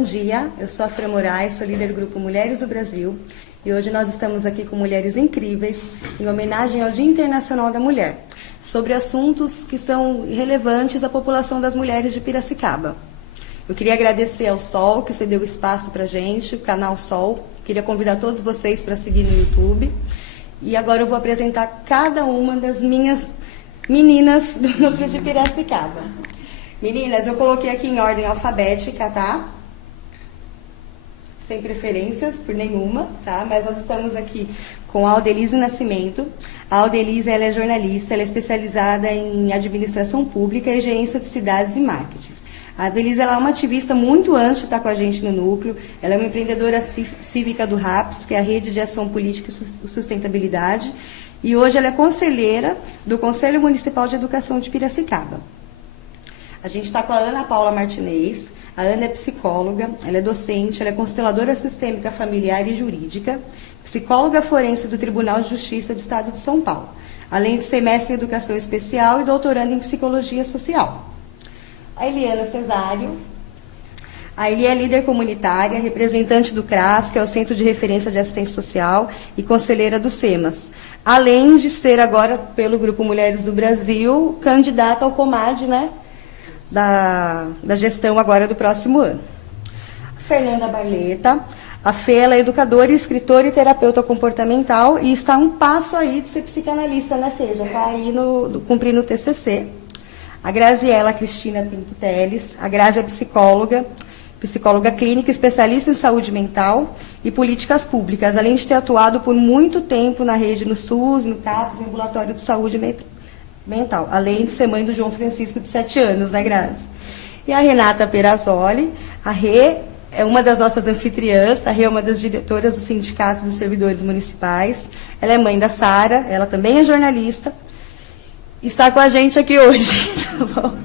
Bom dia, eu sou a Fran Moraes, sou líder do Grupo Mulheres do Brasil e hoje nós estamos aqui com mulheres incríveis em homenagem ao Dia Internacional da Mulher, sobre assuntos que são relevantes à população das mulheres de Piracicaba. Eu queria agradecer ao Sol, que cedeu espaço para a gente, o canal Sol. Queria convidar todos vocês para seguir no YouTube. E agora eu vou apresentar cada uma das minhas meninas do núcleo de Piracicaba. Meninas, eu coloquei aqui em ordem alfabética, tá? Sem preferências por nenhuma, tá? Mas nós estamos aqui com a Aldelise Nascimento. A Aldelise, ela é jornalista, ela é especializada em administração pública e gerência de cidades e marketing. A Aldelise, ela é uma ativista muito antes de estar com a gente no núcleo. Ela é uma empreendedora cívica do RAPS, que é a Rede de Ação Política e Sustentabilidade. E hoje ela é conselheira do Conselho Municipal de Educação de Piracicaba. A gente está com a Ana Paula Martinez. A Ana é psicóloga, ela é docente, ela é consteladora sistêmica familiar e jurídica, psicóloga forense do Tribunal de Justiça do Estado de São Paulo, além de ser mestre em educação especial e doutoranda em psicologia social. A Eliana Cesário. A Eli é líder comunitária, representante do CRAS, que é o Centro de Referência de Assistência Social, e conselheira do SEMAS. Além de ser agora, pelo Grupo Mulheres do Brasil, candidata ao COMAD, né? Da gestão agora do próximo ano. Fernanda Barleta. A Fê, ela é educadora, escritora e terapeuta comportamental e está a um passo aí de ser psicanalista, né, Fê? Já está aí cumprindo o TCC. A Graziela Cristina Pinto Teles. A Grazi é psicóloga clínica, especialista em saúde mental e políticas públicas, além de ter atuado por muito tempo na rede no SUS, no CAPS, em ambulatório de saúde mental, além de ser mãe do João Francisco, de 7 anos, né, Grazi? E a Renata Perazzoli. A Rê é uma das nossas anfitriãs, a Rê é uma das diretoras do Sindicato dos Servidores Municipais. Ela é mãe da Sara, ela também é jornalista, e está com a gente aqui hoje. Tá bom?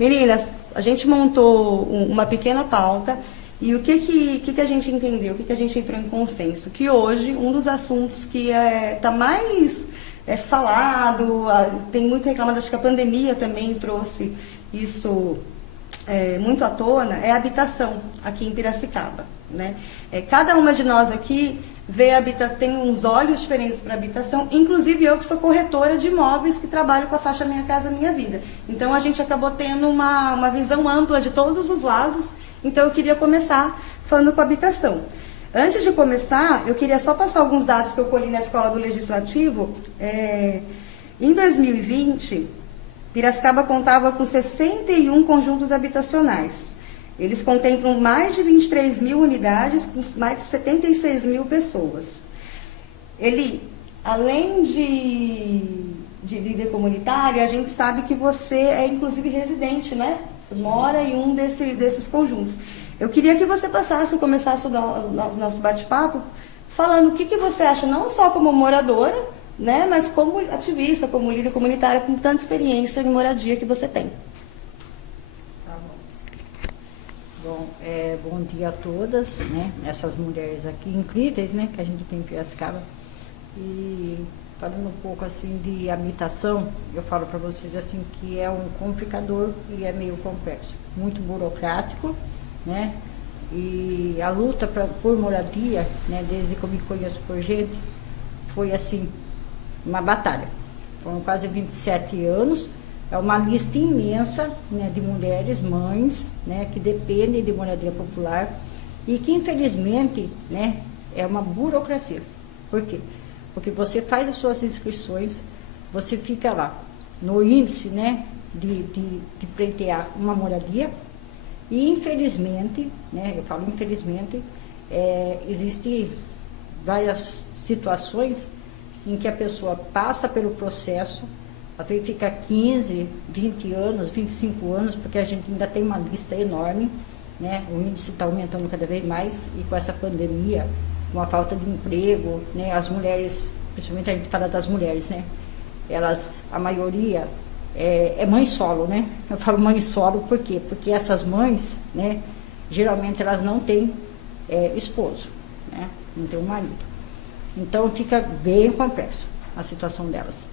Meninas, a gente montou uma pequena pauta, e o que a gente entendeu, o que a gente entrou em consenso? Que hoje, um dos assuntos que está mais falado, tem muito reclamado, acho que a pandemia também trouxe isso muito à tona, é a habitação aqui em Piracicaba, né? Cada uma de nós aqui tem uns olhos diferentes para a habitação, inclusive eu que sou corretora de imóveis, que trabalho com a faixa Minha Casa Minha Vida. Então a gente acabou tendo uma visão ampla de todos os lados, então eu queria começar falando com a habitação. Antes de começar, eu queria só passar alguns dados que eu colhi na Escola do Legislativo. Em 2020, Piracicaba contava com 61 conjuntos habitacionais. Eles contemplam mais de 23 mil unidades, com mais de 76 mil pessoas. Ele, além de líder comunitário, a gente sabe que você é, inclusive, residente, né? Você mora em um desses conjuntos. Eu queria que você começasse o nosso bate-papo falando o que você acha, não só como moradora, né, mas como ativista, como líder comunitária, com tanta experiência em moradia que você tem. Tá bom. Bom dia a todas, né, essas mulheres aqui incríveis, né, que a gente tem em Piracicaba. E falando um pouco assim de habitação, eu falo para vocês assim que é um complicador e é meio complexo, muito burocrático, né? E a luta por moradia, né, desde que eu me conheço por gente, foi assim, uma batalha. Foram quase 27 anos, é uma lista imensa, né, de mulheres, mães, né, que dependem de moradia popular e que infelizmente, né, é uma burocracia. Por quê? Porque você faz as suas inscrições, você fica lá no índice, né, de pleitear uma moradia. E infelizmente, né, eu falo infelizmente, existem várias situações em que a pessoa passa pelo processo, às vezes fica 15, 20 anos, 25 anos, porque a gente ainda tem uma lista enorme, né, o índice está aumentando cada vez mais, e com essa pandemia, com a falta de emprego, né, as mulheres, principalmente a gente fala das mulheres, né, elas, a maioria é mãe solo, né? Eu falo mãe solo por quê? Porque essas mães, né, geralmente elas não têm esposo, né? Não tem um marido. Então fica bem complexo a situação delas.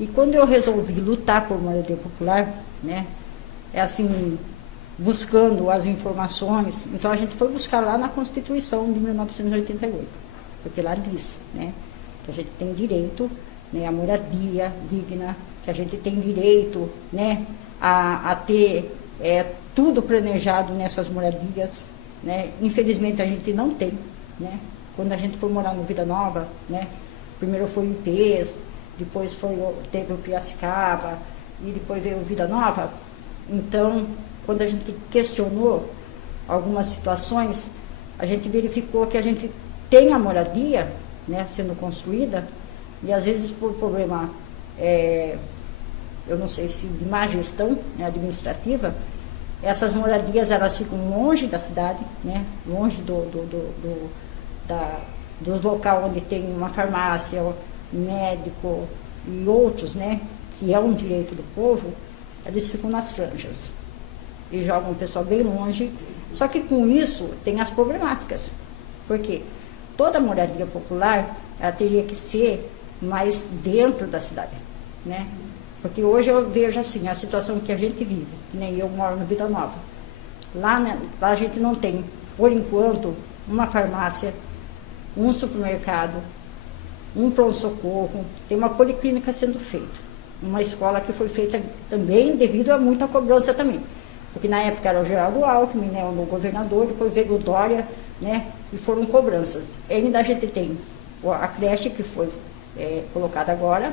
E quando eu resolvi lutar por moradia popular, né, é assim, buscando as informações. Então a gente foi buscar lá na Constituição de 1988, porque lá diz, né, que a gente tem direito, né, à moradia digna, que a gente tem direito, né, a ter tudo planejado nessas moradias, né. Infelizmente a gente não tem, né. Quando a gente foi morar no Vida Nova, né, primeiro foi o IPES, depois teve o Piracicaba e depois veio o Vida Nova. Então, quando a gente questionou algumas situações, a gente verificou que a gente tem a moradia, né, sendo construída, e às vezes por problema, eu não sei se de má gestão, né, administrativa, essas moradias elas ficam longe da cidade, né, longe dos locais onde tem uma farmácia, médico e outros, né, que é um direito do povo, eles ficam nas franjas e jogam o pessoal bem longe. Só que com isso tem as problemáticas, porque toda moradia popular ela teria que ser mais dentro da cidade, né? Porque hoje eu vejo assim, a situação que a gente vive, que nem eu moro no Vida Nova. Lá, né, lá a gente não tem, por enquanto, uma farmácia, um supermercado, um pronto-socorro, tem uma policlínica sendo feita. Uma escola que foi feita também devido a muita cobrança também. Porque na época era o Geraldo Alckmin, né, o governador, depois veio o Dória, né, e foram cobranças. Ainda a gente tem a creche que foi colocada agora,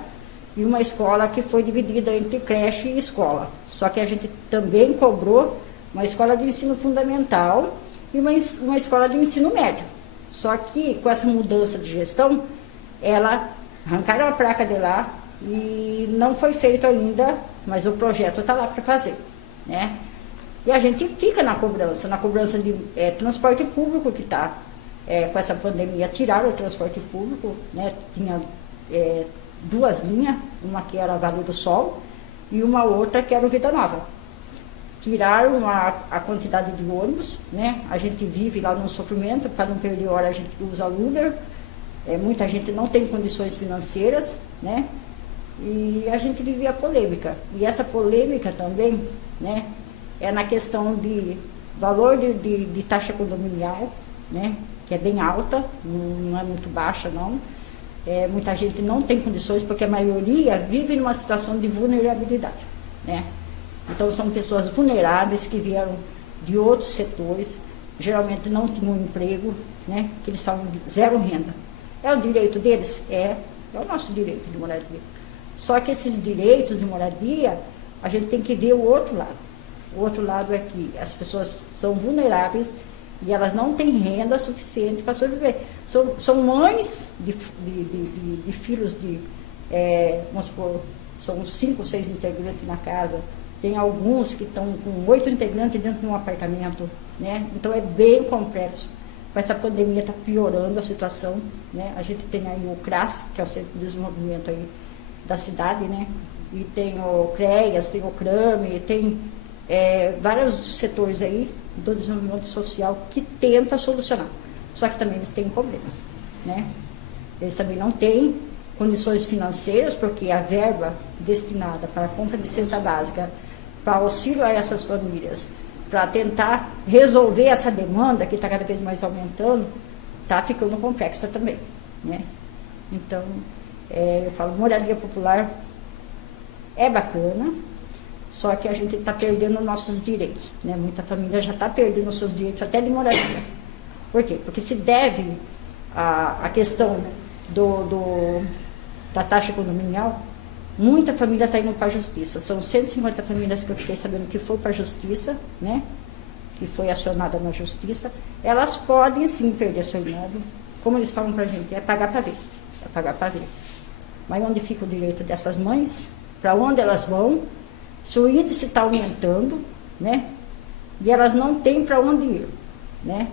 e uma escola que foi dividida entre creche e escola. Só que a gente também cobrou uma escola de ensino fundamental e uma escola de ensino médio. Só que com essa mudança de gestão, arrancaram a placa de lá e não foi feito ainda, mas o projeto está lá para fazer, né? E a gente fica na cobrança de transporte público que está com essa pandemia, tiraram o transporte público, né? Tinha 2 linhas, uma que era a Vale do Sol e uma outra que era o Vida Nova. Tiraram a quantidade de ônibus, né? A gente vive lá no sofrimento, para não perder hora a gente usa Uber, muita gente não tem condições financeiras, né? E a gente vive a polêmica. E essa polêmica também, né, é na questão de valor de taxa condominial, né, que é bem alta, não é muito baixa não. Muita gente não tem condições, porque a maioria vive numa situação de vulnerabilidade, né? Então são pessoas vulneráveis que vieram de outros setores, geralmente não tinham emprego, né, que eles estavam zero renda. É o direito deles? É o nosso direito de moradia. Só que esses direitos de moradia, a gente tem que ver o outro lado. O outro lado é que as pessoas são vulneráveis e elas não têm renda suficiente para sobreviver. São mães de filhos vamos supor, são 5 ou 6 integrantes na casa. Tem alguns que estão com 8 integrantes dentro de um apartamento, né? Então é bem complexo. Com essa pandemia está piorando a situação, né? A gente tem aí o CRAS, que é o Centro de Desenvolvimento aí da cidade, né? E tem o CREAS, tem o CRAME, tem vários setores aí do desenvolvimento social que tenta solucionar. Só que também eles têm problemas, né? Eles também não têm condições financeiras, porque a verba destinada para a compra de cesta básica, para auxílio a essas famílias, para tentar resolver essa demanda que está cada vez mais aumentando, está ficando complexa também, né? Então, eu falo, moradia popular é bacana, só que a gente está perdendo nossos direitos, né? Muita família já está perdendo os seus direitos até de moradia. Por quê? Porque se deve a questão da taxa condominial, muita família está indo para a justiça. São 150 famílias que eu fiquei sabendo que foi para a justiça, né? Que foi acionada na justiça. Elas podem sim perder seu imóvel, como eles falam para a gente, é pagar para ver. É pagar para ver. Mas onde fica o direito dessas mães? Para onde elas vão? Se o índice está aumentando, né? E elas não têm para onde ir, né?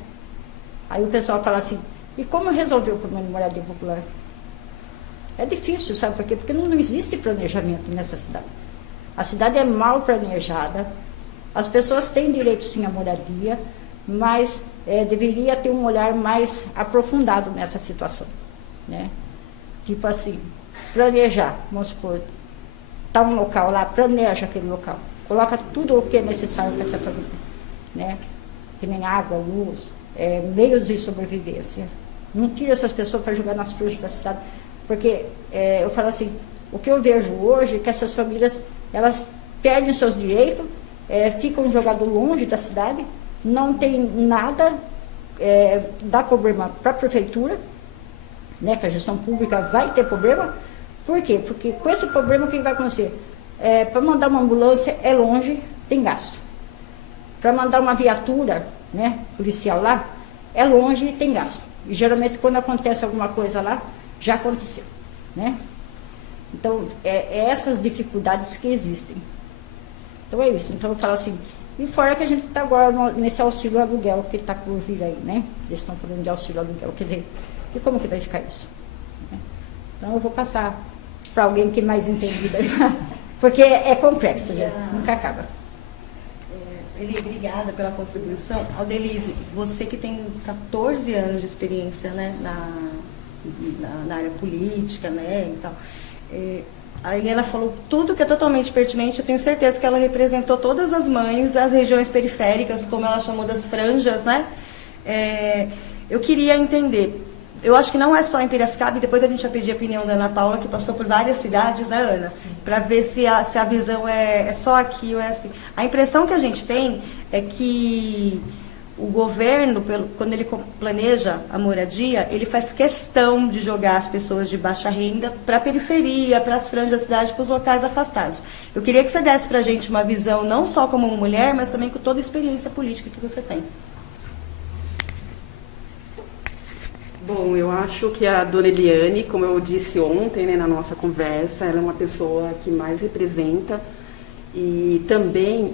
Aí o pessoal fala assim, e como resolver o problema de moradia popular? É difícil, sabe por quê? Porque não existe planejamento nessa cidade. A cidade é mal planejada, as pessoas têm direito sim à moradia, mas deveria ter um olhar mais aprofundado nessa situação, né? Tipo assim, planejar, vamos supor, está um local lá, planeja aquele local, coloca tudo o que é necessário para essa família. né? Que nem água, luz, meios de sobrevivência. Não tira essas pessoas para jogar nas franjas da cidade, porque eu falo assim, o que eu vejo hoje é que essas famílias, elas perdem seus direitos, ficam jogados longe da cidade, não tem nada, dá problema para a prefeitura, né, que a gestão pública vai ter problema. Por quê? Porque com esse problema, o que vai acontecer? Para mandar uma ambulância é longe, tem gasto. Para mandar uma viatura, né, policial lá, é longe e tem gasto. E geralmente quando acontece alguma coisa lá, já aconteceu, né? Então, essas dificuldades que existem. Então é isso. Então eu falo assim, e fora que a gente está agora nesse auxílio aluguel que está por vir aí, né? Eles estão falando de auxílio aluguel, quer dizer, e como que vai ficar isso? Então eu vou passar para alguém que é mais entendida, porque é complexo, já, nunca acaba. Eli, obrigada pela contribuição. Aldelize, você que tem 14 anos de experiência, né, na área política, né, e tal, a Helena falou tudo que é totalmente pertinente. Eu tenho certeza que ela representou todas as mães das regiões periféricas, como ela chamou das franjas, né? Eu queria entender, eu acho que não é só em Piracicaba, e depois a gente vai pedir a opinião da Ana Paula, que passou por várias cidades, né, Ana? Para ver se a visão é só aqui ou é assim. A impressão que a gente tem é que o governo, quando ele planeja a moradia, ele faz questão de jogar as pessoas de baixa renda para a periferia, para as franjas da cidade, para os locais afastados. Eu queria que você desse para a gente uma visão, não só como mulher, mas também com toda a experiência política que você tem. Bom, eu acho que a dona Eliane, como eu disse ontem, né, na nossa conversa, ela é uma pessoa que mais representa e também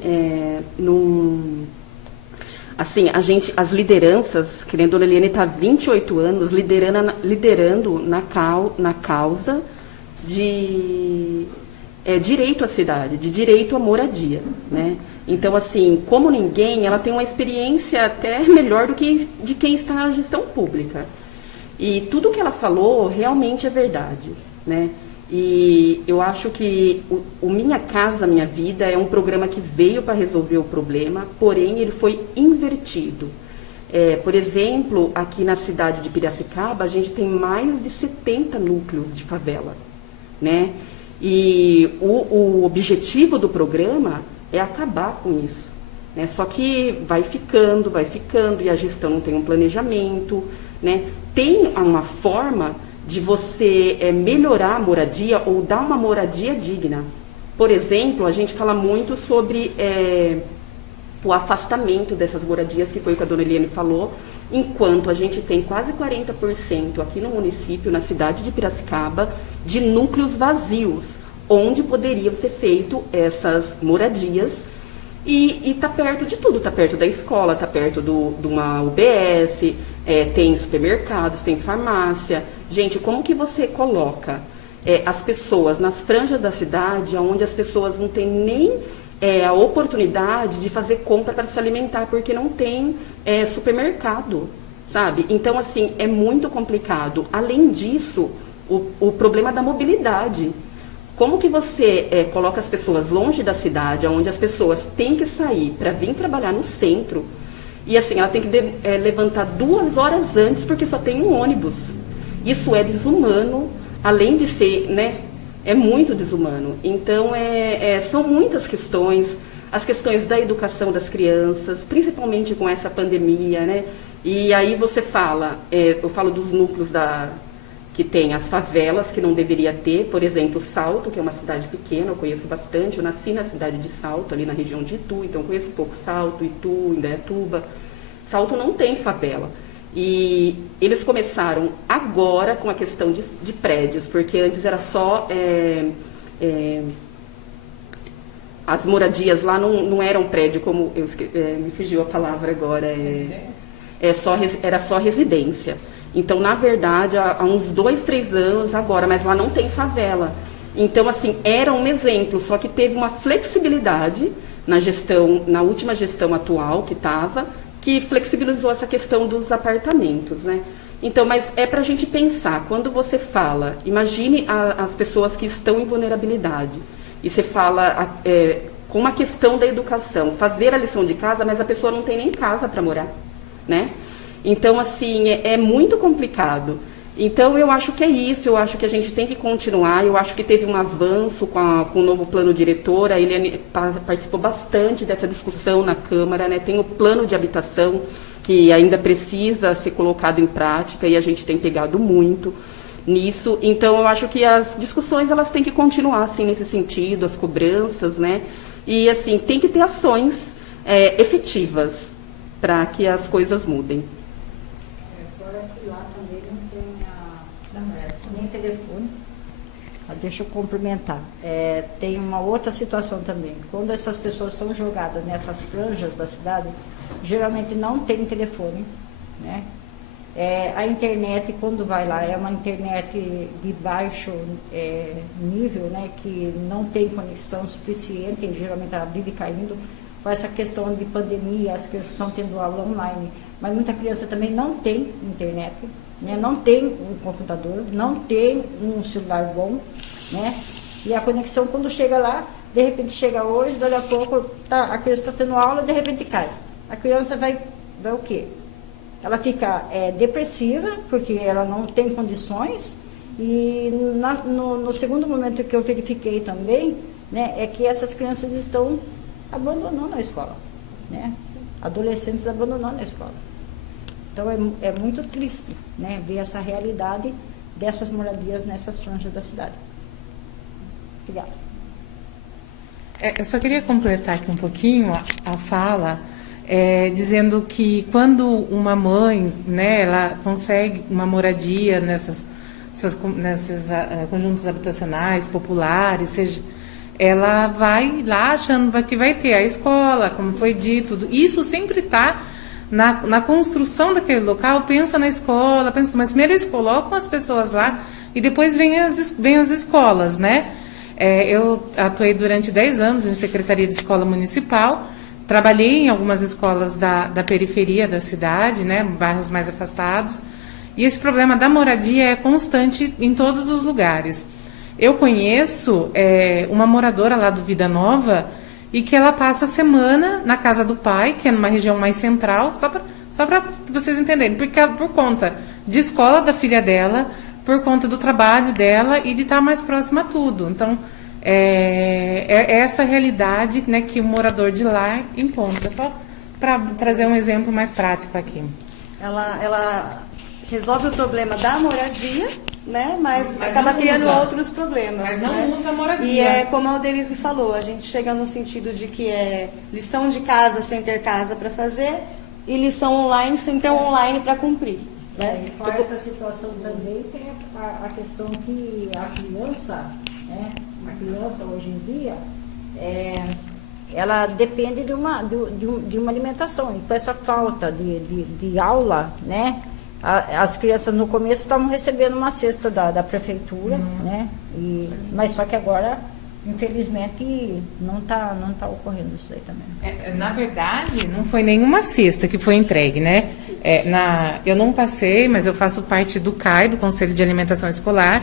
assim, as lideranças, que nem a dona Eliane está há 28 anos liderando na causa de direito à cidade, de direito à moradia, né? Então, assim, como ninguém, ela tem uma experiência até melhor do que de quem está na gestão pública. E tudo que ela falou realmente é verdade, né? E eu acho que o Minha Casa Minha Vida é um programa que veio para resolver o problema, porém ele foi invertido. Por exemplo, aqui na cidade de Piracicaba, a gente tem mais de 70 núcleos de favela, né? E o objetivo do programa é acabar com isso, né? Só que vai ficando, e a gestão não tem um planejamento, né? Tem uma forma de você melhorar a moradia ou dar uma moradia digna. Por exemplo, a gente fala muito sobre o afastamento dessas moradias, que foi o que a dona Eliane falou, enquanto a gente tem quase 40% aqui no município, na cidade de Piracicaba, de núcleos vazios, onde poderiam ser feitas essas moradias. E está perto de tudo, está perto da escola, está perto de uma UBS, tem supermercados, tem farmácia. Gente, como que você coloca as pessoas nas franjas da cidade, onde as pessoas não têm nem a oportunidade de fazer compra para se alimentar, porque não tem supermercado, sabe? Então, assim, é muito complicado. Além disso, o problema da mobilidade. Como que você coloca as pessoas longe da cidade, onde as pessoas têm que sair para vir trabalhar no centro, e assim, ela tem que levantar 2 horas antes, porque só tem um ônibus. Isso é desumano, além de ser, né, é muito desumano. Então, são muitas questões, as questões da educação das crianças, principalmente com essa pandemia, né? E aí você fala, eu falo dos núcleos que tem as favelas, que não deveria ter, por exemplo, Salto, que é uma cidade pequena, eu conheço bastante, eu nasci na cidade de Salto, ali na região de Itu, então eu conheço um pouco Salto, Itu, Indaiatuba. Salto não tem favela. E eles começaram agora com a questão de prédios, porque antes era só... as moradias lá não eram prédio, como... me fugiu a palavra agora. Era só residência. Então, na verdade, há uns 2, 3 anos agora, mas lá não tem favela. Então, assim, era um exemplo, só que teve uma flexibilidade na última gestão atual que estava, que flexibilizou essa questão dos apartamentos, né? Então, mas é para a gente pensar, quando você fala, imagine as pessoas que estão em vulnerabilidade, e você fala com uma questão da educação, fazer a lição de casa, mas a pessoa não tem nem casa para morar, né? Então, assim, é muito complicado. Então, eu acho que é isso, eu acho que a gente tem que continuar, eu acho que teve um avanço com o novo plano diretor, a Eliane participou bastante dessa discussão na Câmara, né? Tem o plano de habitação, que ainda precisa ser colocado em prática, e a gente tem pegado muito nisso. Então, eu acho que as discussões, elas têm que continuar, assim, nesse sentido, as cobranças, né? E, assim, tem que ter ações efetivas para que as coisas mudem. Nem telefone. Deixa eu complementar. Tem uma outra situação também. Quando essas pessoas são jogadas nessas franjas da cidade, geralmente não tem telefone, né? A internet, quando vai lá, é uma internet de baixo nível, né? Que não tem conexão suficiente, e geralmente ela vive caindo. Com essa questão de pandemia, as crianças estão tendo aula online, mas muita criança também não tem internet, né? Não tem um computador, não tem um celular bom, né? E a conexão, quando chega lá, de repente chega hoje, daqui a pouco a criança está tendo aula, de repente cai. A criança vai o quê? Ela fica depressiva, porque ela não tem condições, e no segundo momento que eu verifiquei também, né, é que essas crianças estão abandonando a escola, né? Adolescentes abandonando a escola. Então, é muito triste, né, ver essa realidade dessas moradias nessas franjas da cidade. Obrigada. Eu só queria completar aqui um pouquinho a fala, dizendo que quando uma mãe, né, ela consegue uma moradia nesses conjuntos habitacionais populares, seja, ela vai lá achando que vai ter a escola, como foi dito, isso sempre está na construção daquele local, pensa na escola, mas primeiro eles colocam as pessoas lá e depois vem as escolas, né? Eu atuei durante 10 anos em Secretaria de Escola Municipal, trabalhei em algumas escolas da periferia da cidade, né, bairros mais afastados, e esse problema da moradia é constante em todos os lugares. Eu conheço uma moradora lá do Vida Nova e que ela passa a semana na casa do pai, que é numa região mais central, só para vocês entenderem, porque por conta de escola da filha dela, por conta do trabalho dela e de estar mais próxima a tudo. Então, é essa realidade, né, que o morador de lá encontra. Só para trazer um exemplo mais prático aqui. Ela resolve o problema da moradia, né? Mas acaba criando outros problemas. Mas não, né? Usa a moradia. E é como a Aldelise falou, a gente chega no sentido de que é lição de casa sem ter casa para fazer e lição online sem ter online para cumprir. Né? E com essa situação também tem a questão que a criança, né? A criança hoje em dia, ela depende de uma alimentação. E com essa falta de aula, né? As crianças no começo estavam recebendo uma cesta da prefeitura, né? Mas só que agora, infelizmente, não tá ocorrendo isso aí também. Na verdade, não foi nenhuma cesta que foi entregue, né? Eu não passei, mas eu faço parte do CAI, do Conselho de Alimentação Escolar.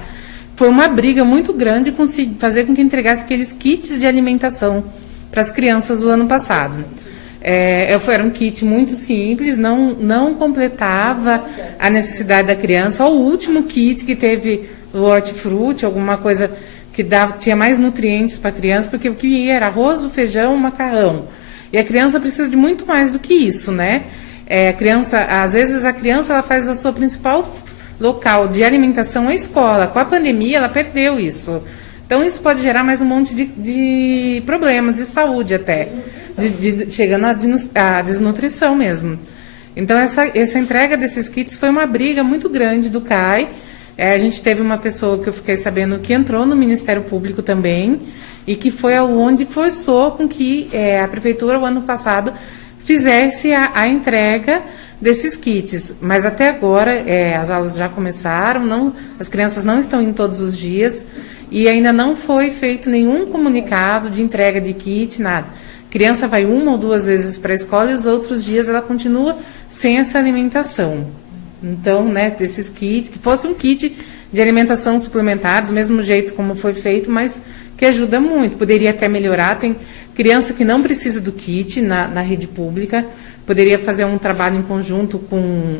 Foi uma briga muito grande fazer com que entregasse aqueles kits de alimentação para as crianças do ano passado. Era um kit muito simples, não completava a necessidade da criança. O último kit que teve o hortifruti, alguma coisa que tinha mais nutrientes para a criança, porque o que ia era arroz, feijão, macarrão. E a criança precisa de muito mais do que isso, né? Às vezes a criança ela faz a sua principal local de alimentação a escola. Com a pandemia ela perdeu isso. Então isso pode gerar mais um monte de problemas de saúde até. Chegando à desnutrição mesmo. Então, essa entrega desses kits foi uma briga muito grande do CAI. A gente teve uma pessoa que eu fiquei sabendo que entrou no Ministério Público também e que foi onde forçou com que a Prefeitura, o ano passado, fizesse a entrega desses kits. Mas até agora, as aulas já começaram, as crianças não estão indo todos os dias e ainda não foi feito nenhum comunicado de entrega de kit, nada. A criança vai 1 ou 2 vezes para a escola e os outros dias ela continua sem essa alimentação. Então, né, desses kits, que fosse um kit de alimentação suplementar, do mesmo jeito como foi feito, mas que ajuda muito. Poderia até melhorar. Tem criança que não precisa do kit na rede pública, poderia fazer um trabalho em conjunto com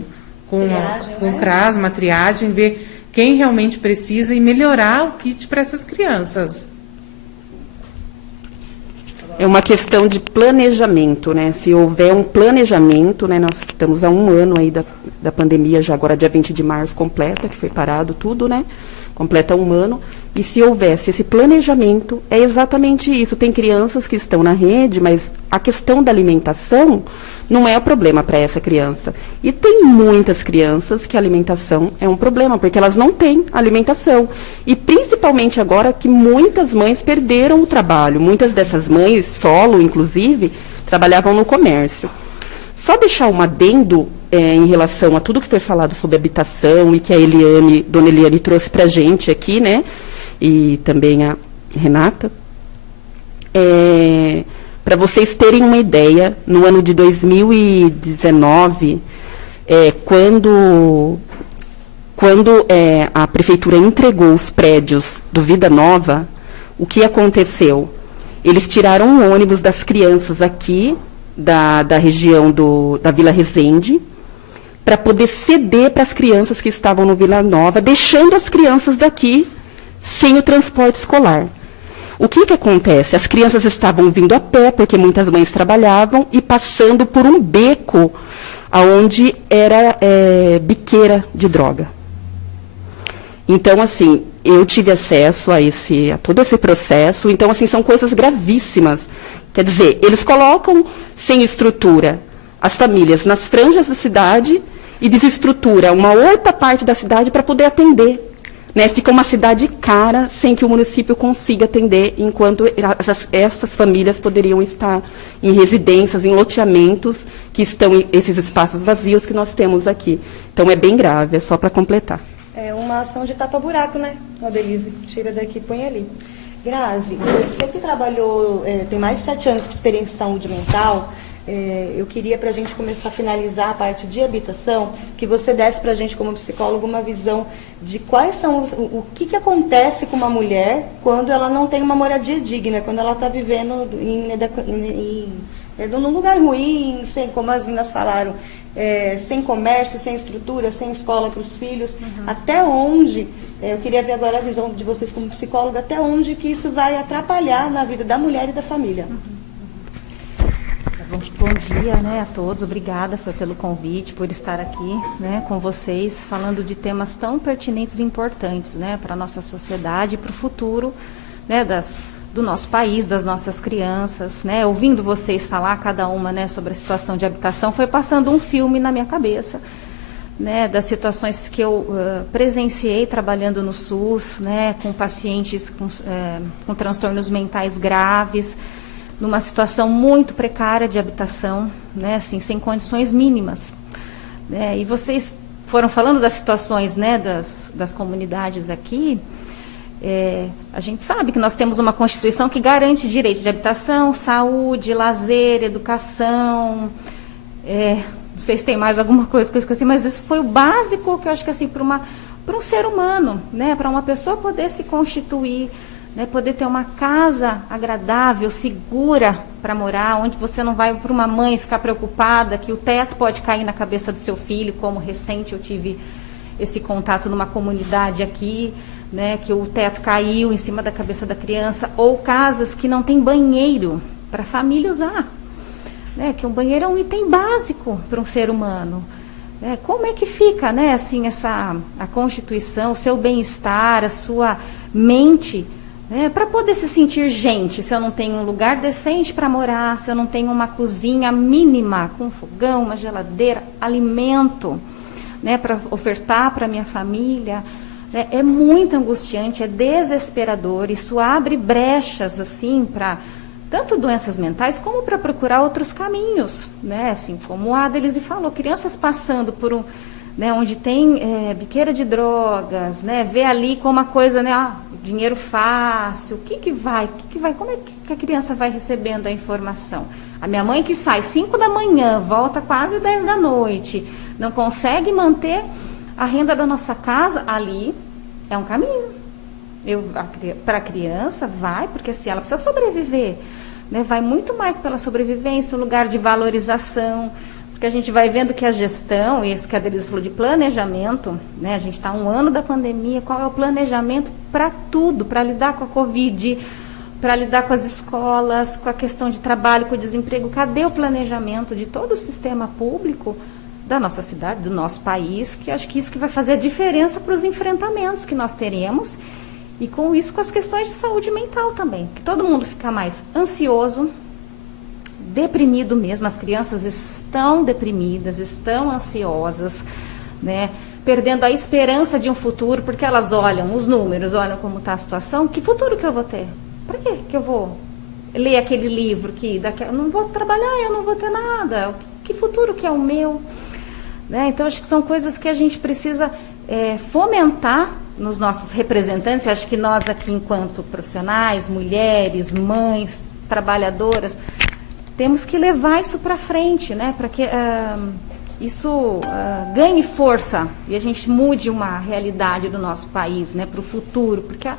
o CRAS, uma triagem, ver quem realmente precisa e melhorar o kit para essas crianças. É uma questão de planejamento, né? Se houver um planejamento, né? Nós estamos há 1 ano aí da pandemia, já agora dia 20 de março completa, que foi parado tudo, né? Completa 1 ano. E se houvesse esse planejamento, é exatamente isso. Tem crianças que estão na rede, mas a questão da alimentação não é o problema para essa criança. E tem muitas crianças que a alimentação é um problema, porque elas não têm alimentação. E principalmente agora que muitas mães perderam o trabalho. Muitas dessas mães, solo inclusive, trabalhavam no comércio. Só deixar um adendo em relação a tudo que foi falado sobre habitação e que a dona Eliane trouxe para a gente aqui, né? E também a Renata. Para vocês terem uma ideia, no ano de 2019, quando a prefeitura entregou os prédios do Vida Nova, o que aconteceu? Eles tiraram um ônibus das crianças aqui, da região da Vila Resende, para poder ceder para as crianças que estavam no Vila Nova, deixando as crianças daqui sem o transporte escolar. O que acontece? As crianças estavam vindo a pé, porque muitas mães trabalhavam, e passando por um beco onde era biqueira de droga. Então, assim, eu tive acesso a todo esse processo. Então, assim, são coisas gravíssimas. Quer dizer, eles colocam sem estrutura as famílias nas franjas da cidade e desestrutura uma outra parte da cidade para poder atender. Né? Fica uma cidade cara sem que o município consiga atender, enquanto essas famílias poderiam estar em residências, em loteamentos, que estão esses espaços vazios que nós temos aqui. Então, é bem grave, é só para completar. É uma ação de tapa-buraco, né, Adelise? Tira daqui e põe ali. Grazi, você que trabalhou, tem mais de 7 anos de experiência em saúde mental, eu queria, para a gente começar a finalizar a parte de habitação, que você desse para a gente, como psicólogo, uma visão de quais são o que acontece com uma mulher quando ela não tem uma moradia digna, quando ela está vivendo num lugar ruim, sem, como as meninas falaram, sem comércio, sem estrutura, sem escola para os filhos. Até onde, eu queria ver agora a visão de vocês como psicóloga, até onde que isso vai atrapalhar na vida da mulher e da família. Bom dia, né, a todos. Obrigada pelo convite, por estar aqui, né, com vocês, falando de temas tão pertinentes e importantes, né, para a nossa sociedade e para o futuro, né, do nosso país, das nossas crianças, né. Ouvindo vocês falar, cada uma, né, sobre a situação de habitação, foi passando um filme na minha cabeça, né, das situações que eu presenciei trabalhando no SUS, né, com pacientes com transtornos mentais graves, numa situação muito precária de habitação, né, assim, sem condições mínimas. Né, e vocês foram falando das situações, né, das comunidades aqui. A gente sabe que nós temos uma Constituição que garante direito de habitação, saúde, lazer, educação. Não sei se tem mais alguma coisa que eu esqueci, mas esse foi o básico que eu acho que, assim, para um ser humano, né, para uma pessoa poder se constituir, né, poder ter uma casa agradável, segura para morar, onde você não vai, para uma mãe, ficar preocupada que o teto pode cair na cabeça do seu filho, como recente eu tive esse contato numa comunidade aqui, né, que o teto caiu em cima da cabeça da criança, ou casas que não tem banheiro para a família usar, né, que um banheiro é um item básico para um ser humano. Como é que fica, né, assim, a Constituição, o seu bem-estar, a sua mente, para poder se sentir gente, se eu não tenho um lugar decente para morar, se eu não tenho uma cozinha mínima, com fogão, uma geladeira, alimento, né, para ofertar para a minha família, né, é muito angustiante, é desesperador, isso abre brechas, assim, para tanto doenças mentais, como para procurar outros caminhos, né, assim, como a Adelise falou, crianças passando por né, onde tem biqueira de drogas, né, vê ali como uma coisa, né, dinheiro fácil, o que vai, como é que a criança vai recebendo a informação? A minha mãe que sai 5 da manhã, volta quase 10 da noite, não consegue manter a renda da nossa casa ali, é um caminho. Para a criança, vai, porque assim, ela precisa sobreviver, né? Vai muito mais pela sobrevivência, um lugar de valorização, porque a gente vai vendo que a gestão, isso que a Denise falou de planejamento, né? A gente está 1 ano da pandemia, qual é o planejamento para tudo, para lidar com a Covid, para lidar com as escolas, com a questão de trabalho, com o desemprego? Cadê o planejamento de todo o sistema público da nossa cidade, do nosso país, que acho que isso que vai fazer a diferença para os enfrentamentos que nós teremos, e com isso com as questões de saúde mental também, que todo mundo fica mais ansioso, deprimido mesmo, as crianças estão deprimidas, estão ansiosas, né, perdendo a esperança de um futuro, porque elas olham os números, olham como está a situação, que futuro que eu vou ter? Para quê que eu vou ler aquele livro que eu não vou trabalhar, eu não vou ter nada, que futuro que é o meu? Né? Então, acho que são coisas que a gente precisa fomentar nos nossos representantes. Acho que nós aqui, enquanto profissionais, mulheres, mães, trabalhadoras, temos que levar isso para frente, né? Para que isso ganhe força e a gente mude uma realidade do nosso país, né? Para o futuro, porque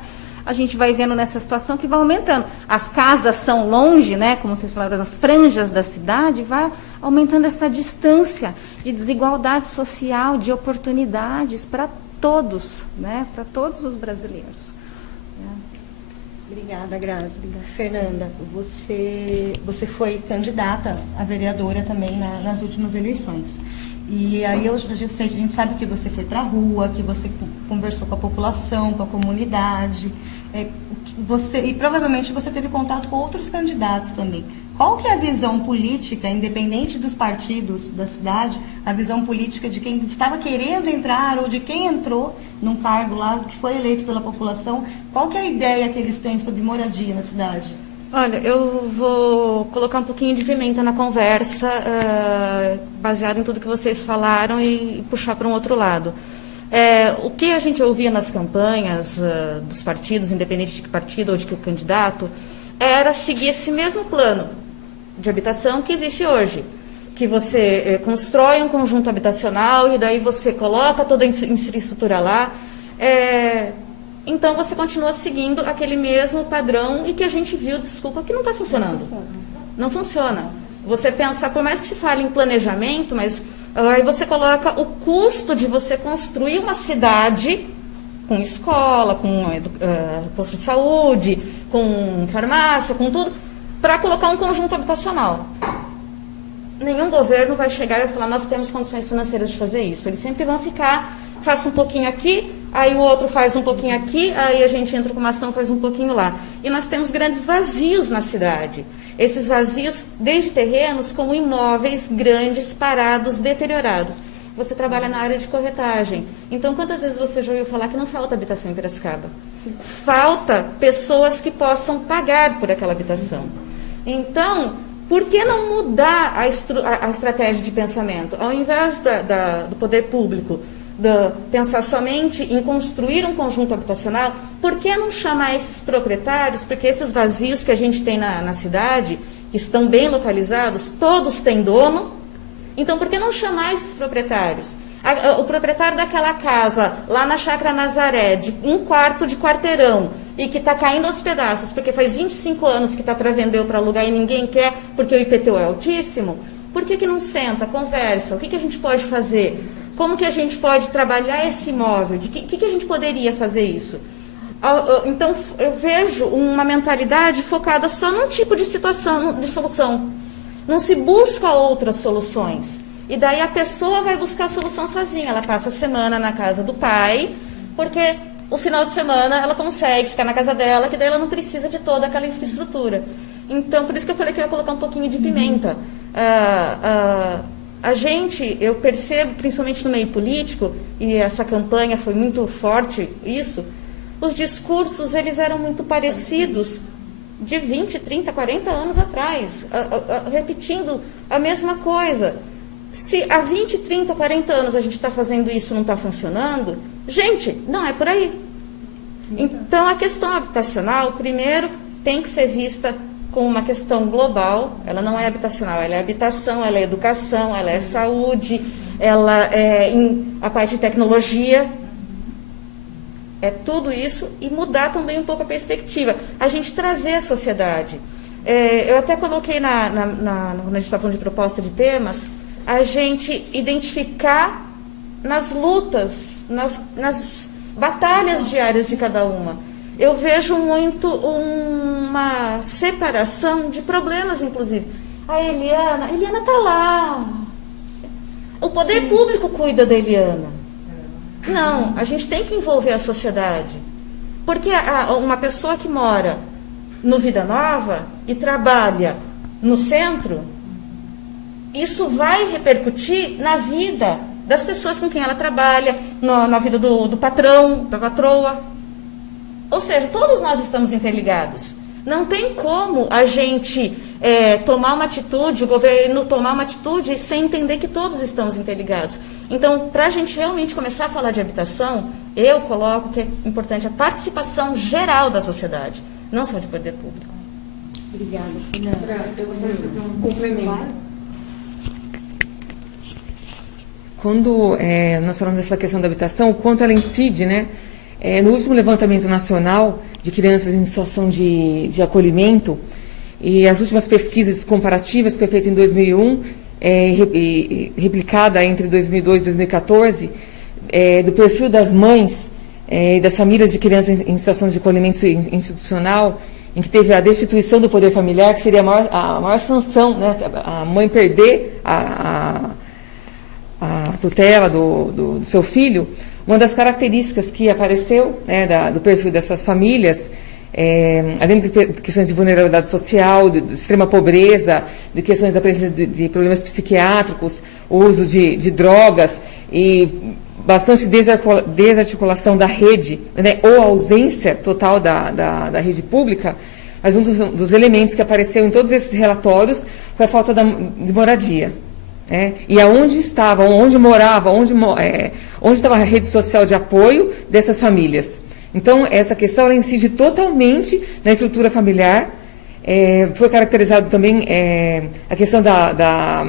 a gente vai vendo nessa situação que vai aumentando. As casas são longe, né? Como vocês falaram, nas franjas da cidade, vai aumentando essa distância de desigualdade social, de oportunidades para todos, né? Para todos os brasileiros. Obrigada, Grazi. Fernanda, você foi candidata a vereadora também nas últimas eleições. E aí a gente sabe que você foi para a rua, que você conversou com a população, com a comunidade, e provavelmente você teve contato com outros candidatos também. Qual que é a visão política, independente dos partidos da cidade, a visão política de quem estava querendo entrar ou de quem entrou num cargo lá, que foi eleito pela população? Qual que é a ideia que eles têm sobre moradia na cidade? Olha, eu vou colocar um pouquinho de pimenta na conversa, baseado em tudo que vocês falaram, e puxar para um outro lado. O que a gente ouvia nas campanhas dos partidos, independente de que partido ou de que candidato, era seguir esse mesmo plano de habitação que existe hoje, que você constrói um conjunto habitacional e daí você coloca toda a infraestrutura lá. Então, você continua seguindo aquele mesmo padrão e que a gente viu, desculpa, que não está funcionando. Não funciona. Você pensa, por mais que se fale em planejamento, mas aí você coloca o custo de você construir uma cidade com escola, com posto de saúde, com farmácia, com tudo, para colocar um conjunto habitacional. Nenhum governo vai chegar e falar, nós temos condições financeiras de fazer isso. Eles sempre vão ficar, faça um pouquinho aqui, aí o outro faz um pouquinho aqui, aí a gente entra com uma ação, faz um pouquinho lá. E nós temos grandes vazios na cidade. Esses vazios, desde terrenos, como imóveis grandes, parados, deteriorados. Você trabalha na área de corretagem. Então, quantas vezes você já ouviu falar que não falta habitação em Piracicaba? Falta pessoas que possam pagar por aquela habitação. Então, por que não mudar a estratégia de pensamento? Ao invés do poder público pensar somente em construir um conjunto habitacional, por que não chamar esses proprietários? Porque esses vazios que a gente tem na cidade, que estão bem localizados, todos têm dono. Então, por que não chamar esses proprietários? O proprietário daquela casa, lá na Chácara Nazaré, de 1 quarto de quarteirão, e que está caindo aos pedaços, porque faz 25 anos que está para vender ou para alugar e ninguém quer, porque o IPTU é altíssimo, por que não senta, conversa? O que a gente pode fazer? Como que a gente pode trabalhar esse imóvel? De que a gente poderia fazer isso? Então, eu vejo uma mentalidade focada só num tipo de situação, de solução. Não se busca outras soluções. E daí a pessoa vai buscar a solução sozinha. Ela passa a semana na casa do pai, porque o final de semana ela consegue ficar na casa dela, que daí ela não precisa de toda aquela infraestrutura. Então, por isso que eu falei que eu ia colocar um pouquinho de pimenta. A gente, eu percebo, principalmente no meio político, e essa campanha foi muito forte, isso, os discursos, eles eram muito parecidos de 20, 30, 40 anos atrás, repetindo a mesma coisa. Se há 20, 30, 40 anos a gente está fazendo isso e não está funcionando, gente, não é por aí. Então, a questão habitacional, primeiro, tem que ser vista como uma questão global. Ela não é habitacional, ela é habitação, ela é educação, ela é saúde, ela é a parte de tecnologia. É tudo isso e mudar também um pouco a perspectiva. A gente trazer a sociedade. Eu até coloquei quando a gente está falando de proposta de temas, a gente identificar nas lutas, nas batalhas diárias de cada uma. Eu vejo muito uma separação de problemas, inclusive. A Eliana está lá. O poder público cuida da Eliana. Não, a gente tem que envolver a sociedade. Porque uma pessoa que mora no Vida Nova e trabalha no centro, isso vai repercutir na vida das pessoas com quem ela trabalha, na vida do patrão, da patroa. Ou seja, todos nós estamos interligados. Não tem como a gente tomar uma atitude, o governo tomar uma atitude sem entender que todos estamos interligados. Então, para a gente realmente começar a falar de habitação, eu coloco que é importante a participação geral da sociedade, não só de poder público. Obrigada. Eu gostaria de fazer um complemento. Quando nós falamos dessa questão da habitação, o quanto ela incide, né? No último levantamento nacional de crianças em situação de acolhimento, e as últimas pesquisas comparativas que foi feita em 2001, replicada entre 2002 e 2014, do perfil das mães e das famílias de crianças em situação de acolhimento institucional, em que teve a destituição do poder familiar, que seria a maior sanção, né? A mãe perder a tutela do seu filho. Uma das características que apareceu, né, do perfil dessas famílias, além de questões de vulnerabilidade social, de extrema pobreza, de questões da presença de problemas psiquiátricos, o uso de drogas e bastante desarticulação da rede, né, ou ausência total da rede pública, mas um dos elementos que apareceu em todos esses relatórios foi a falta de moradia. E aonde estava, onde morava, onde estava a rede social de apoio dessas famílias. Então, essa questão ela incide totalmente na estrutura familiar. Foi caracterizado também a questão da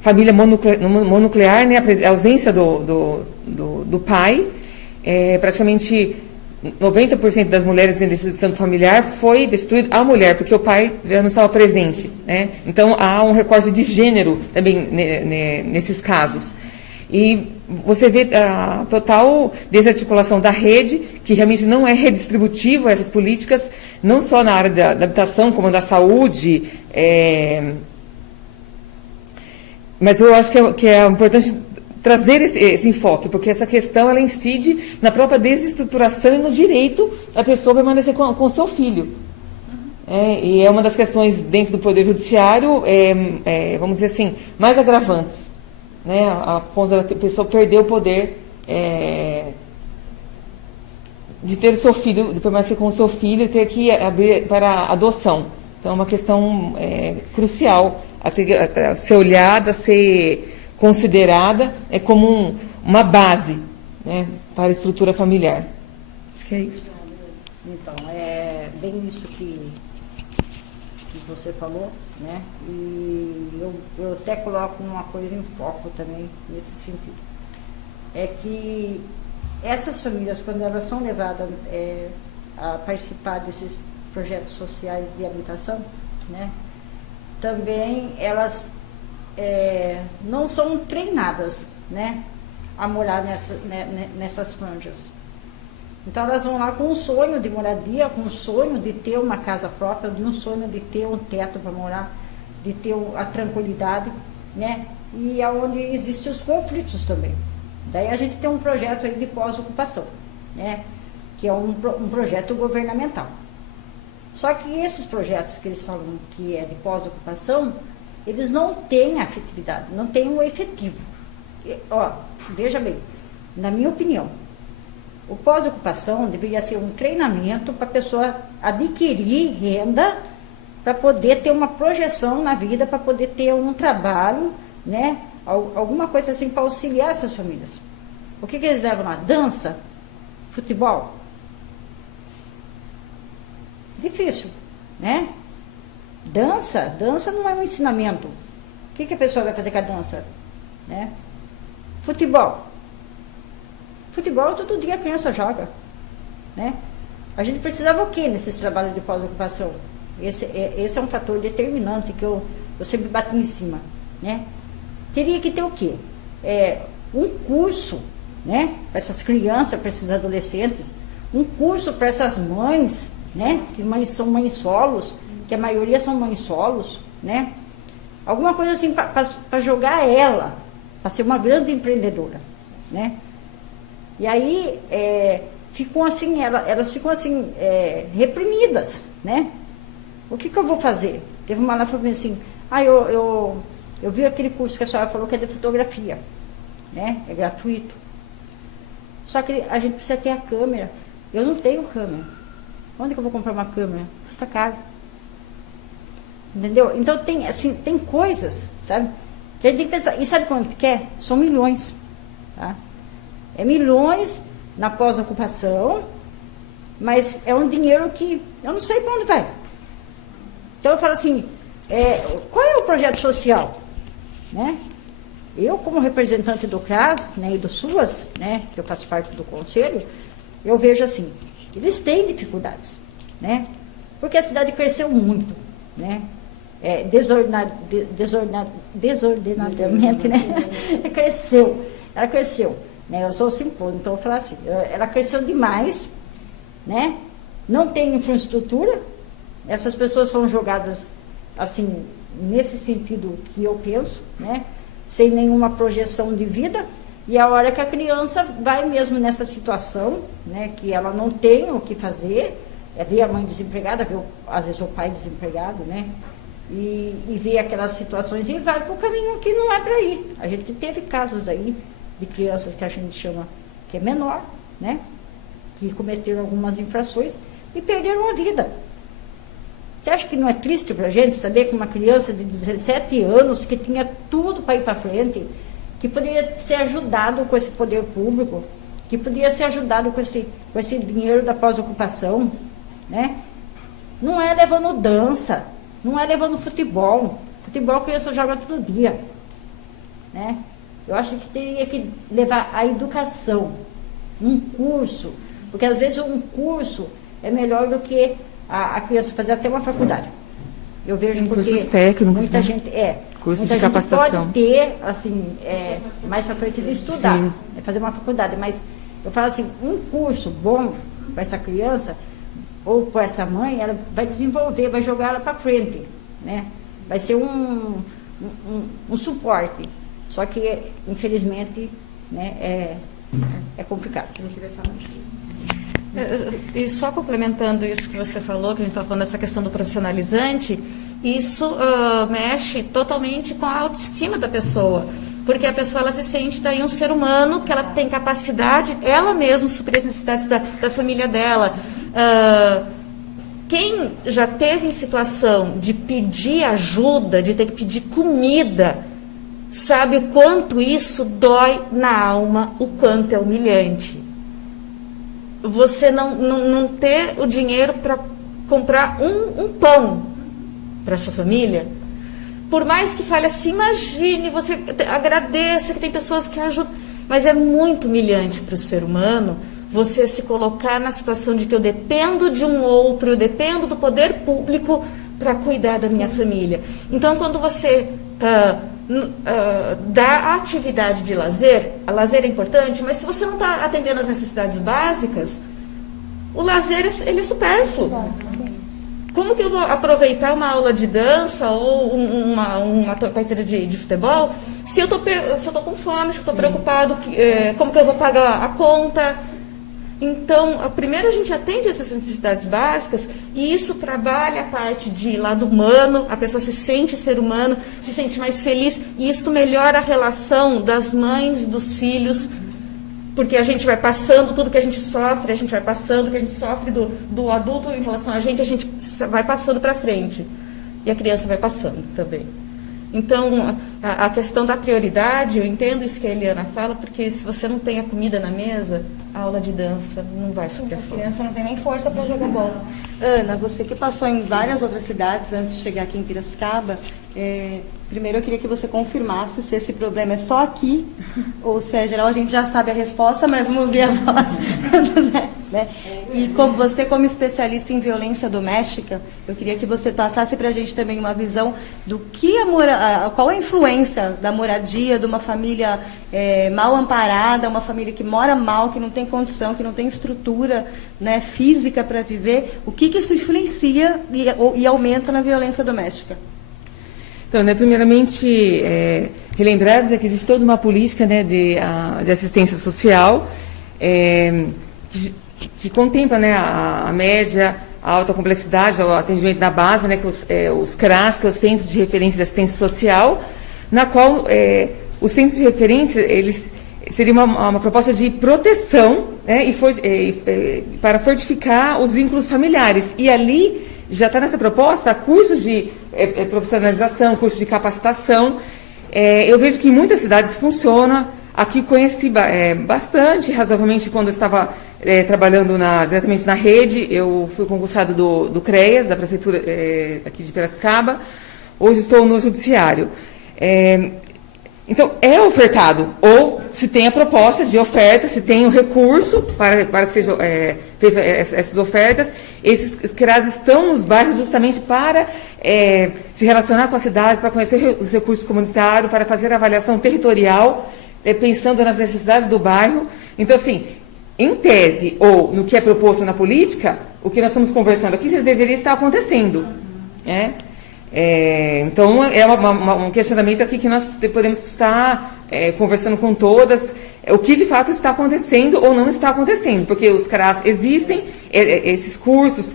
família mononuclear, né, a ausência do pai. Praticamente 90% das mulheres em destituição familiar foi destituída a mulher, porque o pai já não estava presente, né? Então, há um recorte de gênero também nesses casos. E você vê a total desarticulação da rede, que realmente não é redistributiva essas políticas, não só na área da habitação, como da saúde. Mas eu acho que é importante trazer esse enfoque, porque essa questão ela incide na própria desestruturação e no direito da pessoa permanecer com o seu filho. E é uma das questões dentro do Poder Judiciário, vamos dizer assim, mais agravantes, né, a ponto da pessoa perder o poder de ter o seu filho, de permanecer com o seu filho e ter que abrir para adoção. Então, é uma questão crucial a ser olhada, a ser considerada como uma base, né, para a estrutura familiar. Acho que é isso. Então, é bem isso que você falou, né? E eu até coloco uma coisa em foco também nesse sentido. É que essas famílias, quando elas são levadas a participar desses projetos sociais de habitação, né, também elas não são treinadas, né, a morar nessas franjas. Então elas vão lá com um sonho de moradia, com um sonho de ter uma casa própria, de um sonho de ter um teto para morar, de ter a tranquilidade, né, e aonde existem os conflitos também. Daí a gente tem um projeto aí de pós-ocupação, né, que é um projeto governamental. Só que esses projetos que eles falam que é de pós-ocupação, eles não têm afetividade, não têm o efetivo. Veja bem, na minha opinião, o pós-ocupação deveria ser um treinamento para a pessoa adquirir renda, para poder ter uma projeção na vida, para poder ter um trabalho, né, alguma coisa assim para auxiliar essas famílias. O que eles levam lá? Dança? Futebol? Difícil, né? Dança não é um ensinamento. O que a pessoa vai fazer com a dança? Né? Futebol todo dia a criança joga. né? A gente precisava o quê nesses trabalhos de pós-ocupação? Esse é um fator determinante que eu sempre bati em cima, né? Teria que ter o quê? Um curso, né? Para essas crianças, para esses adolescentes, um curso para essas mães, né? Que são mães solos, que a maioria são mães solos, né? Alguma coisa assim para jogar ela, para ser uma grande empreendedora, né? E aí ficam assim, elas ficam assim reprimidas, né? O que eu vou fazer? Teve uma lá que falou assim, eu vi aquele curso que a senhora falou que é de fotografia, né? É gratuito. Só que a gente precisa ter a câmera. Eu não tenho câmera. Onde que eu vou comprar uma câmera? Custa caro. Entendeu? Então tem coisas, sabe? Que a gente tem que pensar. E sabe quanto que é? São milhões. Tá? É milhões na pós-ocupação, mas é um dinheiro que eu não sei para onde vai. Então eu falo assim, qual é o projeto social? Né? Eu, como representante do CRAS, né, e do SUAS, né, que eu faço parte do conselho, eu vejo assim, eles têm dificuldades, né? Porque a cidade cresceu muito, né? Desordenadamente, né? Ela cresceu, né? Eu sou simples, então eu falo assim, ela cresceu demais, né? Não tem infraestrutura, essas pessoas são jogadas assim, nesse sentido que eu penso, né? Sem nenhuma projeção de vida, e a hora que a criança vai mesmo nessa situação, né, que ela não tem o que fazer, ver a mãe desempregada, ver às vezes o pai desempregado, né, e ver aquelas situações e vai para o caminho que não é para ir. A gente teve casos aí de crianças que a gente chama que é menor, né, que cometeram algumas infrações e perderam a vida. Você acha que não é triste para a gente saber que uma criança de 17 anos, que tinha tudo para ir para frente, que poderia ser ajudado com esse poder público, que poderia ser ajudado com esse dinheiro da pós-ocupação, né? Não é levando dança, não é levando futebol. Futebol a criança joga todo dia, né? Eu acho que teria que levar a educação, um curso, porque às vezes um curso é melhor do que a criança fazer até uma faculdade. Eu vejo. Sim, porque cursos técnicos, muita né? Gente cursos muita de gente capacitação. pode ter assim mais para frente de estudar, fazer uma faculdade, mas eu falo assim, um curso bom para essa criança ou para essa mãe, ela vai desenvolver, vai jogar ela para frente, né? Vai ser um suporte. Só que infelizmente, né, é complicado. E só complementando isso que você falou, que a gente estava falando dessa questão do profissionalizante, isso mexe totalmente com a autoestima da pessoa, porque a pessoa ela se sente daí um ser humano, que ela tem capacidade, ela mesma suprir as necessidades da família dela. Quem já teve em situação de pedir ajuda, de ter que pedir comida, sabe o quanto isso dói na alma, o quanto é humilhante. Você não ter o dinheiro para comprar um pão para sua família, por mais que fale assim, imagine, você agradeça que tem pessoas que ajudam, mas é muito humilhante para o ser humano você se colocar na situação de que eu dependo de um outro, eu dependo do poder público para cuidar da minha família. Então, quando você da atividade de lazer, a lazer é importante, mas se você não está atendendo às necessidades básicas, o lazer ele é supérfluo. Como que eu vou aproveitar uma aula de dança ou uma partida de futebol se eu estou com fome, se eu estou preocupado, como que eu vou pagar a conta? Então, primeiro a gente atende essas necessidades básicas e isso trabalha a parte de lado humano, a pessoa se sente ser humano, se sente mais feliz e isso melhora a relação das mães, dos filhos, porque a gente vai passando tudo que a gente sofre, a gente vai passando o que a gente sofre do adulto em relação a gente vai passando para frente e a criança vai passando também. Então, a questão da prioridade, eu entendo isso que a Eliana fala, porque se você não tem a comida na mesa, a aula de dança não vai suprir a fome. A criança não tem nem força para jogar bola. Ana, você que passou em várias outras cidades antes de chegar aqui em Piracicaba, Primeiro eu queria que você confirmasse se esse problema é só aqui, ou se é geral. A gente já sabe a resposta, mas vamos ouvir a voz. Né? E como você, como especialista em violência doméstica, eu queria que você passasse para a gente também uma visão do que qual a influência da moradia de uma família mal amparada, uma família que mora mal, que não tem condição, que não tem estrutura, né, física para viver, o que isso influencia e aumenta na violência doméstica. Então, né, primeiramente, relembrarmos que existe toda uma política, né, de assistência social que contempla, né, a média, a alta complexidade, o atendimento da base, né, que os CRAS, que é os Centros de Referência de Assistência Social, na qual os centros de referência, eles seriam uma proposta de proteção, né, para fortificar os vínculos familiares. E ali já está nessa proposta cursos de profissionalização, cursos de capacitação. Eu vejo que em muitas cidades funciona. Aqui conheci bastante, razoavelmente, quando eu estava trabalhando diretamente na rede. Eu fui concursado do CREAS, da Prefeitura aqui de Piracicaba. Hoje estou no Judiciário. Então, é ofertado, ou se tem a proposta de oferta, se tem o recurso para que sejam feitas essas ofertas. Esses CRAS estão nos bairros justamente para se relacionar com a cidade, para conhecer os recursos comunitários, para fazer a avaliação territorial, pensando nas necessidades do bairro. Então, assim, em tese, ou no que é proposto na política, o que nós estamos conversando aqui já deveria estar acontecendo, né? Então, é um questionamento aqui que nós podemos estar conversando com todas, o que de fato está acontecendo ou não está acontecendo, porque os CRAS existem, esses cursos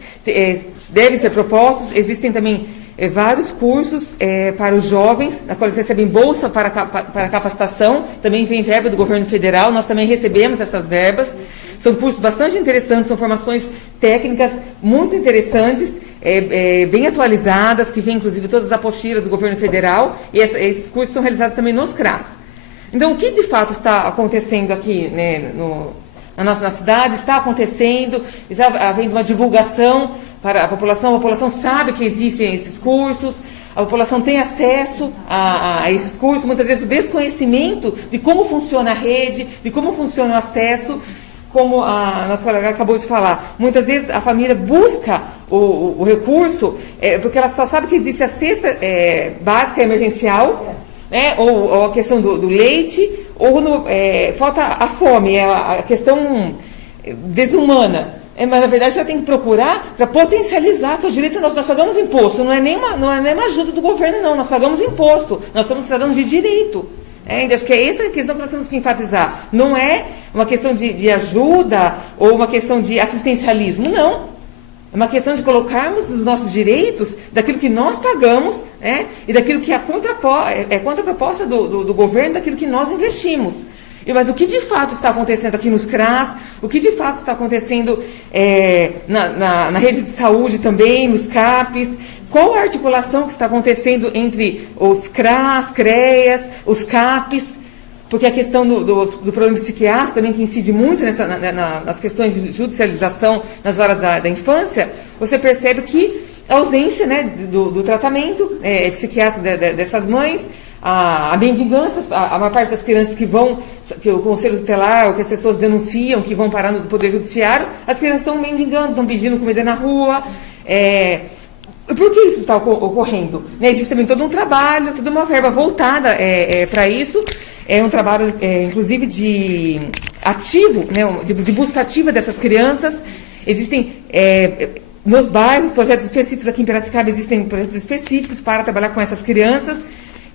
devem ser propostos, existem também vários cursos para os jovens, na qual eles recebem bolsa para capacitação, também vem verba do governo federal, nós também recebemos essas verbas, são cursos bastante interessantes, são formações técnicas muito interessantes, bem atualizadas, que vem inclusive todas as apostilas do governo federal, e esses cursos são realizados também nos CRAS. Então, o que de fato está acontecendo aqui, né, na nossa cidade? Está acontecendo, está havendo uma divulgação para a população sabe que existem esses cursos, a população tem acesso a esses cursos, muitas vezes o desconhecimento de como funciona a rede, de como funciona o acesso. Como a nossa colega acabou de falar, muitas vezes a família busca o recurso porque ela só sabe que existe a cesta básica emergencial, né, ou a questão do leite, ou falta a fome, a questão desumana. Mas, na verdade, você tem que procurar para potencializar, que é o direito nosso. Nós pagamos imposto, não é nem uma ajuda do governo, não. Nós pagamos imposto, nós somos cidadãos de direito. Acho que é essa a questão que nós temos que enfatizar. Não é uma questão de ajuda ou uma questão de assistencialismo, não. É uma questão de colocarmos os nossos direitos daquilo que nós pagamos, né, e daquilo que é contraproposta do governo, daquilo que nós investimos. Mas o que de fato está acontecendo aqui nos CRAS, o que de fato está acontecendo na rede de saúde também, nos CAPs, qual a articulação que está acontecendo entre os CRAS, CREAS, os CAPs, porque a questão do problema psiquiátrico também que incide muito nas questões de judicialização nas varas da infância, você percebe que a ausência, né, do tratamento psiquiátrico dessas mães, a mendigância, a maior parte das crianças que o Conselho Tutelar, ou que as pessoas denunciam, que vão parar no Poder Judiciário, as crianças estão mendigando, estão pedindo comida na rua. Por que isso está ocorrendo? Existe também todo um trabalho, toda uma verba voltada para isso. É um trabalho, inclusive, de ativo, né, de busca ativa dessas crianças. Existem, nos bairros, projetos específicos. Aqui em Piracicaba existem projetos específicos para trabalhar com essas crianças.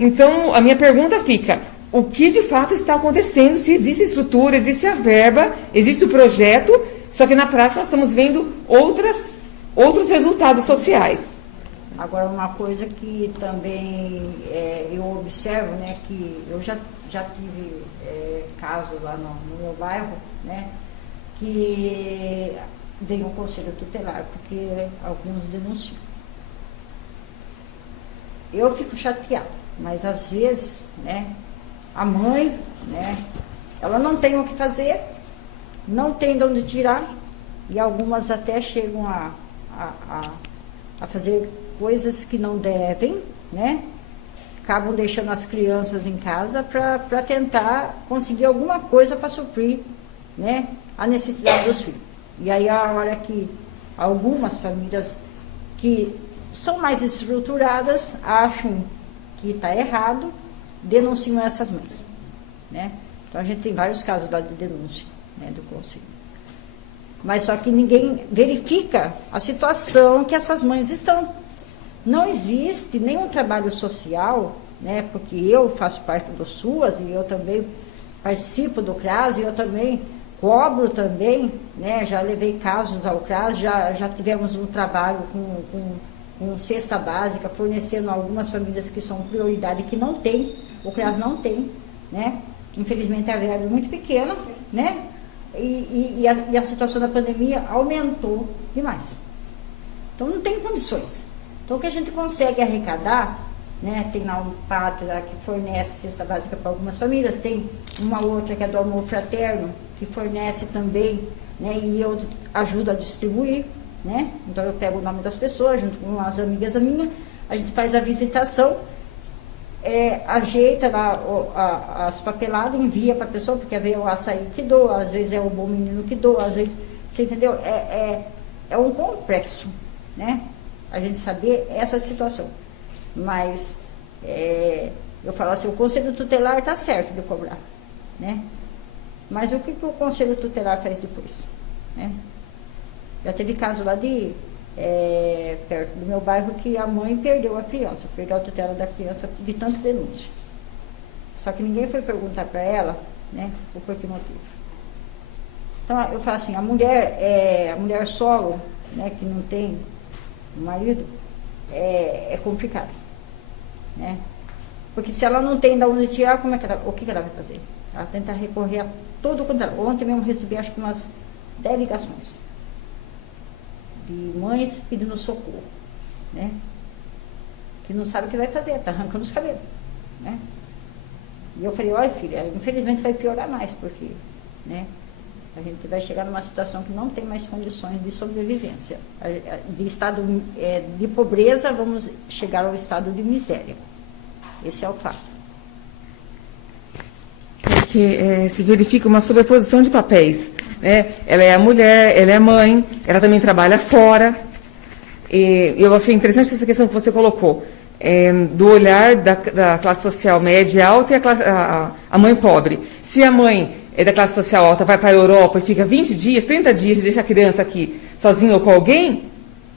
Então, a minha pergunta fica: o que de fato está acontecendo? Se existe estrutura, existe a verba, existe o projeto, só que na prática nós estamos vendo outros resultados sociais. Agora, uma coisa que também eu observo, né, que eu já tive casos lá no meu bairro, né, que veio o Conselho Tutelar, porque alguns denunciam. Eu fico chateada, mas às vezes, né, a mãe, né, ela não tem o que fazer, não tem de onde tirar, e algumas até chegam a fazer coisas que não devem, né? acabam deixando as crianças em casa para tentar conseguir alguma coisa para suprir, né, a necessidade dos filhos. E aí a hora que algumas famílias que são mais estruturadas acham que está errado, denunciam essas mães, né? Então a gente tem vários casos lá de denúncia, né, do conselho. Mas só que ninguém verifica a situação que essas mães estão. Não existe nenhum trabalho social, né, porque eu faço parte do SUAS e eu também participo do CRAS e eu também cobro também, né, já levei casos ao CRAS, já tivemos um trabalho com cesta básica, fornecendo a algumas famílias que são prioridade, que não tem, o CRAS não tem, né, infelizmente a verba é muito pequena, né, e a situação da pandemia aumentou demais. Então não tem condições. Então o que a gente consegue arrecadar, né, tem lá um padre lá que fornece cesta básica para algumas famílias, tem uma outra que é do Amor Fraterno, que fornece também, né, e eu ajudo a distribuir, né, então eu pego o nome das pessoas, junto com umas amigas minhas, a gente faz a visitação, ajeita lá as papeladas, envia para a pessoa, porque às vezes é o açaí que doa, às vezes é o Bom Menino que doa, às vezes, você entendeu? É um complexo, né, a gente saber essa situação. Mas eu falo assim, o Conselho Tutelar está certo de cobrar, né? Mas o que o Conselho Tutelar faz depois, né? Já teve caso lá perto do meu bairro que a mãe perdeu a criança, perdeu a tutela da criança de tanta denúncia. Só que ninguém foi perguntar para ela, né, o porquê motivo. Então eu falo assim, a mulher solo, né, que não tem marido, é complicado, né? Porque se ela não tem de onde tirar, o que ela vai fazer? Ela tenta recorrer a todo quanto ela. Ontem mesmo recebi acho que umas 10 ligações de mães pedindo socorro, né? Que não sabe o que vai fazer, está arrancando os cabelos, né? E eu falei, olha filha, infelizmente vai piorar mais, porque, né, a gente vai chegar numa situação que não tem mais condições de sobrevivência. De estado de pobreza, vamos chegar ao estado de miséria. Esse é o fato. Porque se verifica uma sobreposição de papéis, né? Ela é a mulher, ela é a mãe, ela também trabalha fora. E eu achei interessante essa questão que você colocou, do olhar da classe social média e alta e a mãe pobre. Se a mãe é da classe social alta, vai para a Europa e fica 20 dias, 30 dias e deixa a criança aqui sozinha ou com alguém,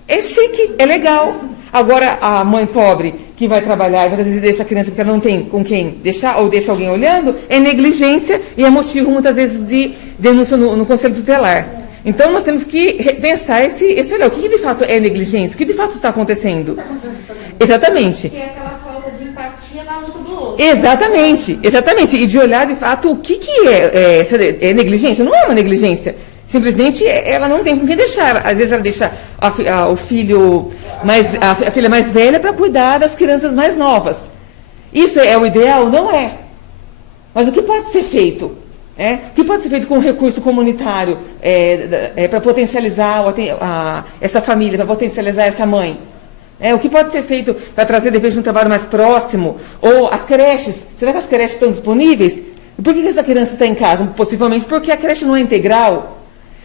é chique, é legal. Agora, a mãe pobre que vai trabalhar e muitas vezes deixa a criança porque ela não tem com quem deixar, ou deixa alguém olhando, é negligência e é motivo muitas vezes de denúncia no Conselho Tutelar. Então, nós temos que repensar esse olhar. O que de fato é negligência? O que de fato está acontecendo? Exatamente. Que é aquela falta de empatia na luta do outro. Exatamente. E de olhar de fato o que é negligência. Não é uma negligência. Simplesmente ela não tem com quem deixar. Às vezes ela deixa a filha mais velha para cuidar das crianças mais novas. Isso é o ideal? Não é. Mas o que pode ser feito? O que pode ser feito com o recurso comunitário para potencializar essa família, para potencializar essa mãe? O que pode ser feito para trazer, de repente, um trabalho mais próximo? Ou as creches, será que as creches estão disponíveis? E por que essa criança está em casa? Possivelmente porque a creche não é integral.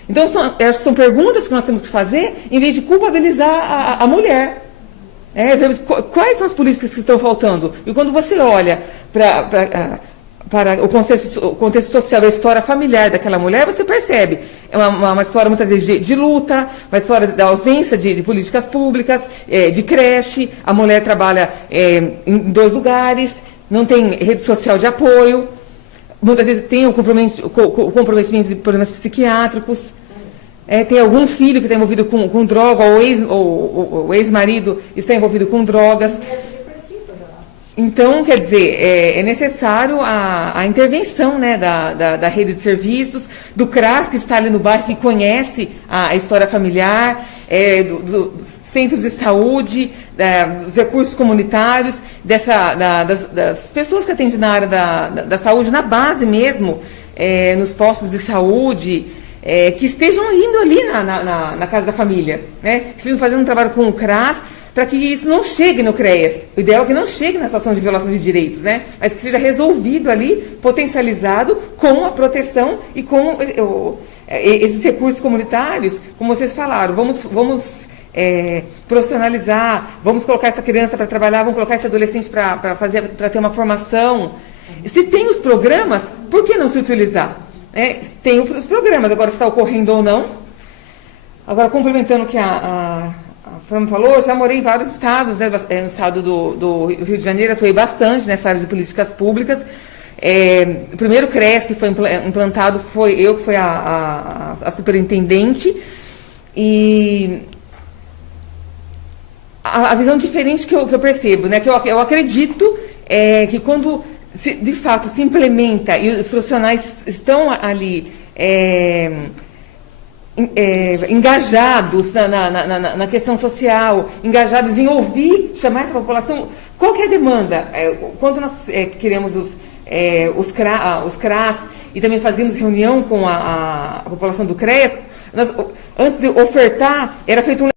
Então, eu acho que são perguntas que nós temos que fazer, em vez de culpabilizar a mulher. Quais são as políticas que estão faltando? E quando você olha para o contexto social, a história familiar daquela mulher, você percebe. É uma história, muitas vezes, de luta, uma história da ausência de políticas públicas, de creche, a mulher trabalha em 2 lugares, não tem rede social de apoio, muitas vezes tem o comprometimento de problemas psiquiátricos, tem algum filho que está envolvido com droga, ou o ex-marido está envolvido com drogas. Então, quer dizer, é necessário a intervenção, né, da rede de serviços, do CRAS, que está ali no bairro, que conhece a história familiar, dos centros de saúde, dos recursos comunitários, das pessoas que atendem na área da saúde, na base mesmo, nos postos de saúde, que estejam indo ali na casa da família, né, que estejam fazendo um trabalho com o CRAS, para que isso não chegue no CREAS. O ideal é que não chegue na situação de violação de direitos, né? Mas que seja resolvido ali, potencializado com a proteção e com esses recursos comunitários, como vocês falaram. Vamos profissionalizar, vamos colocar essa criança para trabalhar, vamos colocar esse adolescente para ter uma formação. Se tem os programas, por que não se utilizar? Tem os programas, agora se está ocorrendo ou não. Agora, complementando o que a Fran falou, eu já morei em vários estados, né? No estado do Rio de Janeiro, atuei bastante nessa área de políticas públicas. O primeiro CREAS que foi implantado foi eu, que fui a superintendente. E a visão diferente que eu percebo, né? Que eu acredito que quando de fato se implementa e os profissionais estão ali engajados na questão social, engajados em ouvir, chamar essa população. Qual que é a demanda? Quando nós queremos os CRAS e também fazíamos reunião com a população do CREAS, antes de ofertar, era feito um